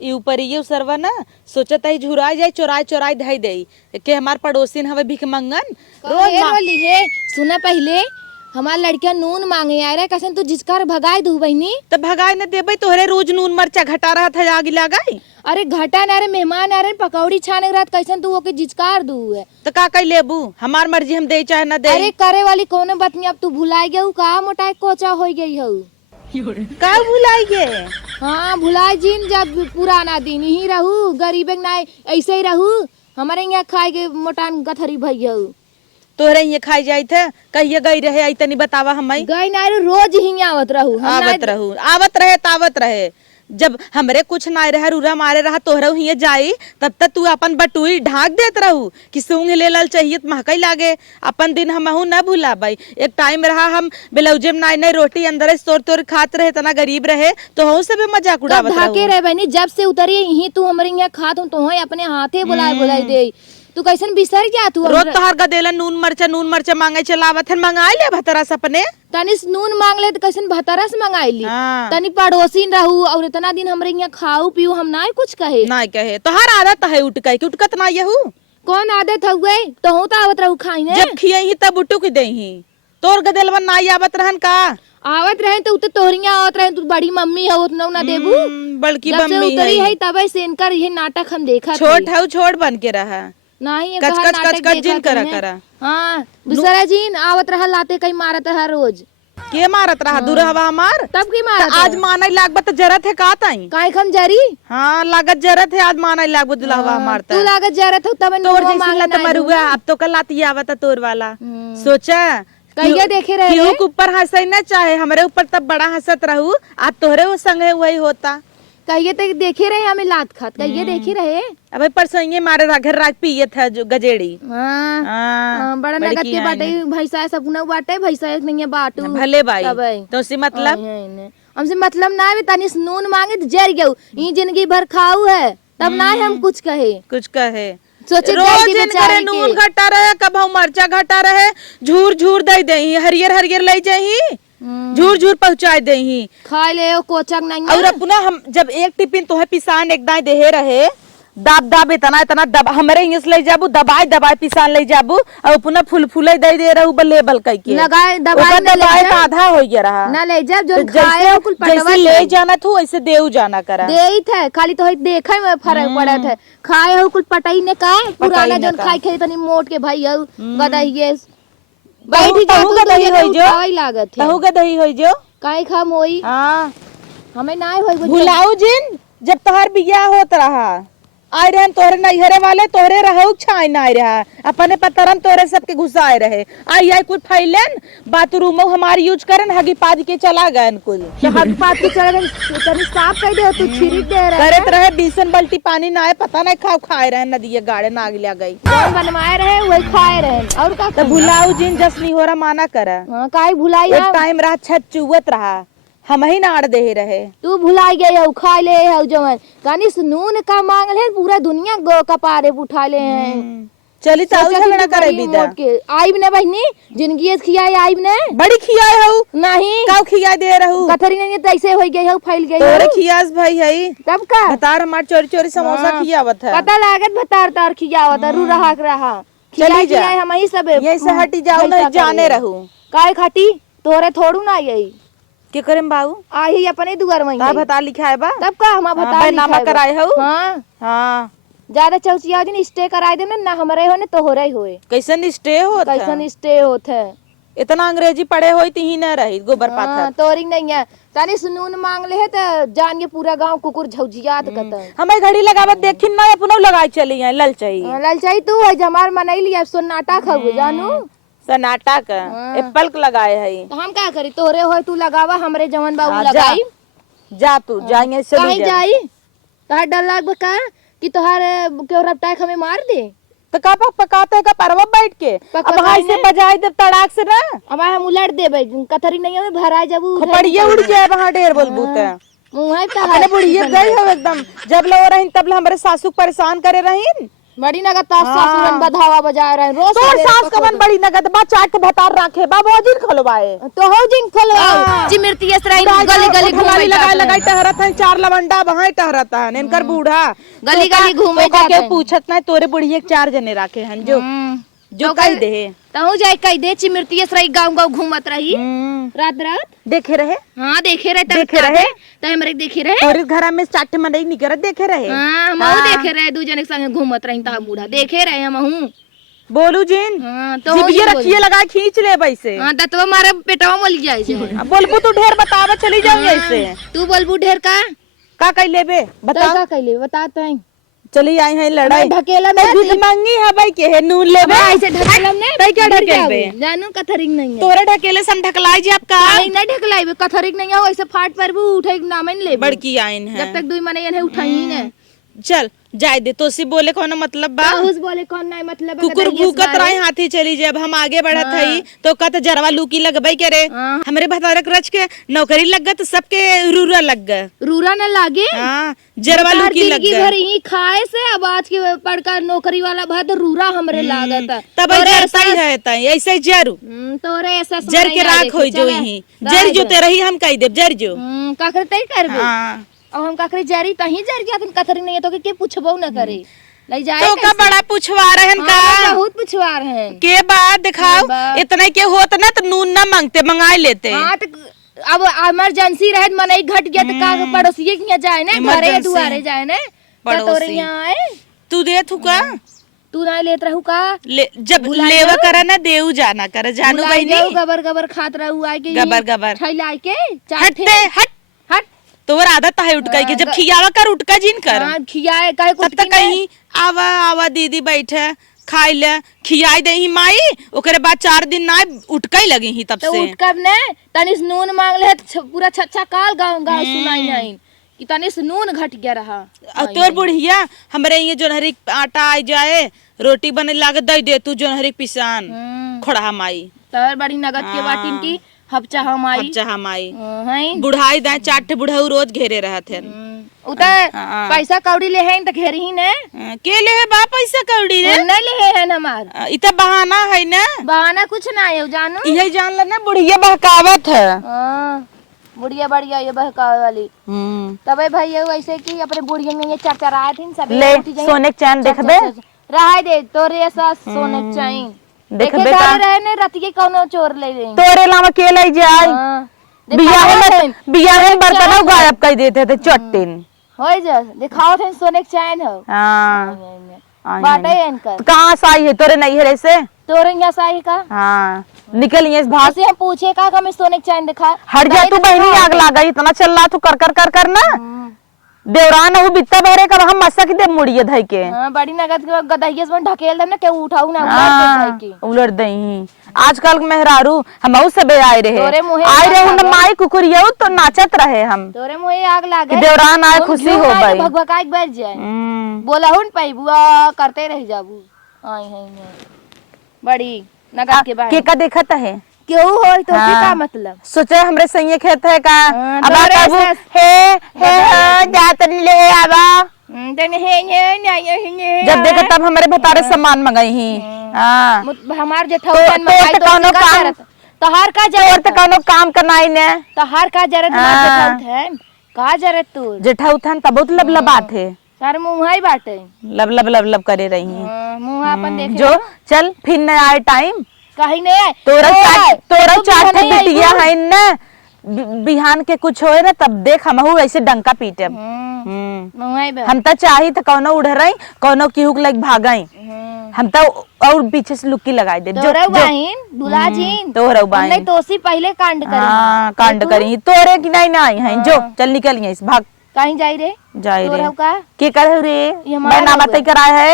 ई ऊपर ये सरवा ना सोचत है झुरा जाए चोराय चोराय धई दे के हमार पड़ोसिन हवे भिख मंगन रोज बोली है सुना पहले हमार लड़कियां नून मांगे आ रहा कैसे तू जिसकार भगाए दू बहनी तो भगाए न देबे तोहरे रोज नून मरचा घटा रहा था आगे लगाई। अरे घटा ना रे मेहमान आ रहे पकौड़ी छाने रात कैसे तू ओके जिचकार दू है तो का कई लेबू हमार मर्जी हम दे चाहे न दे। अरे करे वाली कौन बात नहीं अब तू भुलाई गई का मोटा कोचा हो गई हो का भुलाई गे। हाँ भुलाई जीन जब पुराना दिन ही रहू गरीब ना ऐसे ही रहू हमारे यहाँ खाए के मोटान गथरी भैया तोहरे ये खाई जाई थे कहिए गई रहे आई तनी बतावा हम गई ना रोज ही आवत रहू आवत रहे तावत रहे जब हमरे कुछ ना रहा रूरा मारे रहा तोहरा हिये जाई तब तक तू अपन बटुई ढाक देत रहू कि सूंघ ले लल चाहिए महकई लागे अपन दिन हमहू न भुलाबई। एक टाइम रहा हम बेलौजे में नाई रोटी अंदर तोड़ तोड़ खात रहे तना गरीब रहे तो हूँ से भी मजाक उड़ावत ढाके रहे बहनी जब से उतरी यही तू हमारे यहाँ खात हूँ तो अपने हाथे बुलाई दे तू कैसन बिसर गया तू रोज तोहर गदेला नून मरचा मांगे चलावत है मंगाई ले भतरा सपने तनी नून मांग ले तो कैसन भतरा से मंगाई ली तनी पड़ोसी रहू और इतना दिन हमरे यहाँ खाऊ पीऊ हम ना कुछ कहे तोहर आदत है उठकई की उठकत ना यहू कौन आदत हुए तो हूँ तो आवत रहू खाई जब खिये ही तब उठुक दे ही तोर गदेलवन ना आवत रहन का आवत रहे तो तोहरिया आवत रहे तू बड़ी मम्मी हो उतना ना देबू बड़की मम्मी है तब से इनकर ये नाटक हम देखा छोड़ बन के रहा नहीं कच जिन करा हाँ दूसरा जीन आवत रहा लाते कहीं मारत रहा रोज के मारत रहा दुरहवा मार तब की मारत आज माने लागत जरत है का ताई काहे खम जरी हाँ लागत जरत है आज माने लागत दुलहवा मारता तू लागत जरत हो तब तोर जैसी लत मरुआ अब तो कल लाती आवत तोर वाला सोचा कहिए देखे रहे केहू के ऊपर हंसई न चाहे हमरे ऊपर तब बड़ा हंसत रहू आज तोहरे वो संगे वही होता कहिए तक देखे रहे हमें लात खात कहिए देखे रहे अब परसों मारे घर रात पिए था जो गजेड़ी बड़ा नगद के बाटे भैंसा सब न बाटे भैंसा नहीं है बाटू भले भाई तो सी मतलब हमसे मतलब ना है तनी नून मांगे तो जर गयो ये जिंदगी भर खाऊ है तब ना हम कुछ कहे सोचे रोज इनकरे नून घटा रहे कब हम मरचा घटा रहे झूर दे दे हरियर ले जाही झूर पहुंचाए दे ही खा ले कोचक नहीं और अपना हम जब एक टिफिन तो है पिसान एक दाई देहे रहे दाब इतना दब हमरे इंग्लिश ले जाबू दबाए पिसान ले जाबू और पुनः फूल दे रहू लेबल कई के लगाए दबाए आधा हो गया रहा ना ले जा जो खाए कुल जैसे ले जाना था वैसे देऊ जाना करा देई थे खाली तो देखे में फर्क पड़ा था खाए हो कुल पटाई ने का पुराना जो खाई खे तनी मोट के भाई हो गदहिए बैठी जा तू दही होई जो आई लागत है तहु के दही होई जो काई खा मोई हां हमें नाय होई भुलाऊ जिन जब तोहर बियाह होत रहा आए रहे तोहरे नैहरे वाले तोहरे रहू छाई ना रहा अपने पतरन तोहरे सबके घुसाए रहे आई कुछ फैलन बाथरूम हमारी यूज करन हगी पाद के चला गए कुल हगी पाद के चला गए तनी साफ कर दे तू छिड़क दे रहा करत रहे 20 बाल्टी पानी ना आए पता नहीं खाए रहे नदी गाड़े नाग लिया गई कौन बनवाए रहे वही खाए रहे और का तो भुलाऊ जिन जसनी हो रहा माना करा हां काई भुलाई एक टाइम रहा छत चुवत रहा हम ही नाड़ दे रहे तू भुलाई गए हो खा ले हो जवन कानी नून का मांग ले पूरा दुनिया गो कपारे उठा ले हैं चली ताऊ झगड़ा करे बिदा आइब ने बहनी जिंदगी खियाए आइब ने बड़ी खियाए हो नहीं काऊ खियाए दे रहू कथरी नहीं तैसे हो गई हो फैल गई तोरे खियास भाई है तब का भतार हमार चोरी समोसा खियावत है पता लागत भतार खियावत रू रहा चली जा हम ही सब यही से हटी जाओ ना जाने रहू काय खाटी तोरे थोड़ू ना यही के करम बाबू आई अपने दुआर में का बता लिखाए बा तब का हम बता नामा कराए हो हां ज्यादा चौचिया दिन स्टे कराए दे ना हमरे हो ने तो हो रही होए कैसन स्टे होत कैसन स्टे होत है इतना अंग्रेजी पढ़े होई ती न रही गोबर पाथर तोरी नहीं है तानी सुनून मांग ले है त जान के पूरा गांव कुकुर झौजियात कत हमें घड़ी लगावत देखिन ना अपनो लगाई चली है ललचाई तू है जमार मनई लिया सोनाटा खाऊ जानू सन्नाटा का एप्पल लगाए है तो हम क्या करी तोरे होय तू लगावा हमरे जवन बाबू लगाई जा तू जाएंगे से कहीं जाई तोहार डर लाग का कि तोहार क्यों रपटाक हमें मार दे तो का पकाते का परवा बैठ के अब हाय से बजाई दे तड़ाक से ना अब हम उलट देबे कथरी नहीं हमें भराए जबू खपड़िए उड़ जाए वहां ढेर बोलबू त मुंह है त अपने बुढ़िए गई हो एकदम जब लो रहिन तब हमरे सासू परेशान करे रहिन बड़ी नगद तास ससुरन बधावा बजा रहे रोज तोर सास कवन बड़ी नगद बा चाट के भतार रखे बा वो दिन खोलवाए तो हो जिन खोलवाओ जिमरती असराई गली गली घुमाई लगाई टहरत है, 4 लवंडा वहां टहरत है इनकर बूढ़ा गली गली घूमे के पूछत ना तोरे बुढ़िए 4 जने रखे हैं जो कह दे तहु जाए कह दे चिमरती असराई गांव घूमत रही रात रात देखे रहे। हाँ देखे रहे तब हमरे देखे रहे तोरे घर में चाट मनई निकरत देखे रहे। हां हमहू देखे रहे दू जने संगे घूमत रही ता बूढ़ा देखे रहे हमहू बोलू जिन। हां तो जिबिए रखिए लगा खींच ले वैसे। हां दतवा मारे पेटवा मल जाए छे। बोलबू तू ढेर बतावे चली जाऊ ऐसे। तू बोलबू ढेर का कह लेबे बता का कह ले बता तई चली आई है लड़ाई ढकेला में भीख मांगी है भाई के है नून लेबे ऐसे ढकेला में तई क्या ढकेलबे जानू कथरिंग नहीं है तोरे ढकेले सम ढकलाई जी आपका नहीं ढकलाइबे कथरिंग नहीं है ऐसे फाट पर भी उठे नाम नहीं ले बड़की आइन है जब तक दुई मने ने उठाई ने चल जाय दे तो सी बोले कौन मतलब बा उस बोले कौन नहीं मतलब कुकुर भूकत रहे हाथी चली जब हम आगे बढ़त हई तो कत जरवा लूकी लगबई करे हमरे भतारक रच के नौकरी लग गत सबके रूरा लग ग रूरा न लागे हां जरवा लूकी लग ग भर ही खाए से अब आज के पड़का नौकरी वाला भात रूरा हमरे लागत तब जरता ही रहता है ऐसे जरू तोरे ऐसा जर के राख होई जो ही जर जो ते रही हम कह देब जर जो का करते करबे हां अब हम काकरी जारी तही जर गया तुम कथरी नहीं है तो के पूछबो न करे ले जाए तो का बड़ा पूछवा रहन का बहुत पूछवा रहे के बात दिखाओ इतना के होत ना तो नून ना मांगते मंगाई लेते। हां तो अब इमरजेंसी रहे मनई घट गया तो का पड़ोसिए के जाए ने घरे दुआरे जाए ने तोरे यहां आए तू दे थू का तू ना लेत रहू का जब लेवा करे ना देऊ जाना करे जानू बहनी गबर गबर खात रहू आए के गबर थैला के हटते हट तोर आदत है उठका के जब खियावा कर उठका जिन कर हां खियाए काहे कुछ तब तक कहीं आवा दीदी बैठे खाई ले खियाई दे ही माई ओकरे बाद 4 दिन ना उठका ही लगी ही तब से तो उठकब ने तनिस नून मांग ले पूरा छछा काल गांव सुनाई नहीं कि तनिस नून घट गया रहा तोर बुढ़िया हमरे ये जोनहरी आटा आ जाए रोटी बने लागे दे दे तू जोनहरी पिसान खोड़ा माई तर बड़ी नगद के बाटिन की हपचा हमाई बुढ़ाई दाए 4 बुढ़ऊ रोज घेरे रहत है उतर पैसा कौड़ी ले है त घेरी ही ने के ले है बा पैसा कौड़ी रे नहीं ले है हमार इता बहाना है ना बहाना कुछ ना है जानू यही जान ले ना बुढ़िया बहकावत है। बुढ़िया बढ़िया ये बहकावे वाली तबे भाई ये वैसे की अपने बुढ़िया में ये चरचराए थी सब ले सोने चैन देखबे रहा दे तोरे ऐसा सोने चैन देखे रहे ने रतिये कोनो चोर ले ले तोरे लावा के ले जाए बियाह में बर्तन गायब कर देते थे चट्टिन होय जा दिखाओ थे सोने के चैन हो हां बाटे इनकर कहां से आई है तोरे नहीं है से तोरे यहां से आई का हां निकल ये भाग से हम पूछे का हमें सोने के चैन दिखा हट जा तू बहनी आग लगा इतना चल रहा तू कर ना देवरान हो बित्ता भरे कर हम मसक दे मुड़िए धई के हां बड़ी नगद के गदहिया से ढकेल दे ना के उठाऊ ना उलट दे के उलट दई आजकल मेहरारू हमहु सबे आए रहे हम माई कुकुरिया तो नाचत रहे हम तोरे मुहे आग लागे देवरान आए खुशी हो गई भगभकाई बैठ जाए बोला हुन पाई बुआ करते रह जाबू आई है बड़ी नगद के बाद के का देखत है क्यों हो तो का मतलब सोचे हमरे संगे खेत है का अब काबू हे जात ले आवा तने हे जब देखा तब हमारे भतारे सामान मंगाई ही हां हमार जेठौन मंगाई तो काम तहार का जरूरत कोनो काम करनाई ने तहार का जरूरत जेठौन है का जरूरत तू जेठौन तब बहुत लबलबात है सारे मुंहाई बाटे लब करे रही मुंह अपन देखे जो चल फिर न आए टाइम कहीं नहीं है तोरा चाट बिटिया है ना बिहान के कुछ होए ना तब देख हमहू ऐसे डंका पीटे हम तो चाही तो कोनो उड़ रही कोनो की हुक लग भागई हम तो और पीछे से लुक्की लगाई दे जो बहन दूल्हा जी तोरा बहन नहीं तोसी पहले कांड करी हां कांड करी तोरे की नहीं आई है जो चल निकल यहीं से भाग कहीं जाई रे का के करे रे मैं ना बताई कराए है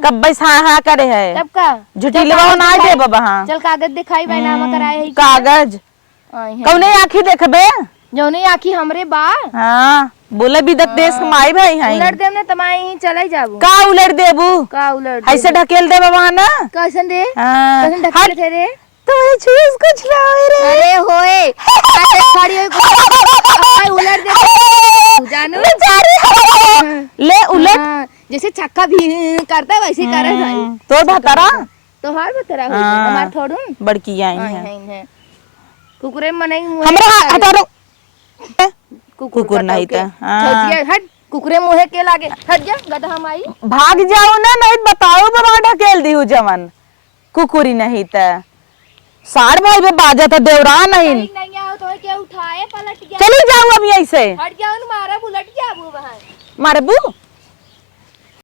कब बस हां करे है तब का झूठी लेवा ना दे बाबा हां चल कागज दिखाई मैं नाम कराए है कागज कौने आंखी देखबे जौने आंखी हमरे बा हां बोले विदत देश कमाई भाई है उलट देम ने तमाई चले जाबू का उलट देबू का उलट ऐसे ढकेल दे बाबा ना कैसन दे हां कैसन ढकेल थे रे तो चूस कुछ ना होए रे अरे होए अरे खड़ी होए उलट दे जानू ले उलट जैसे चक्का भी करता है वैसे करे भाई। तो भतरा तो हार बतरा हो हाँ। हमार थोड़ू बड़की आई आई है है कुकुरे मने हमरा हटारो कुकुर नहीं के था, हाँ। छौतिया हट कुकुरे मुहे के लागे हट जा गधा हम आई भाग जाओ ना, नहीं बताओ बड़ा ढकेल दी जवन कुकुरी नहीं था साड़ भाई में बाजा था देवरा नहीं नहीं आओ तो क्या उठाए पलट गया चली जाओ अब यहीं से हट जाओ न मारा बुलट गया वो वहां मारे बू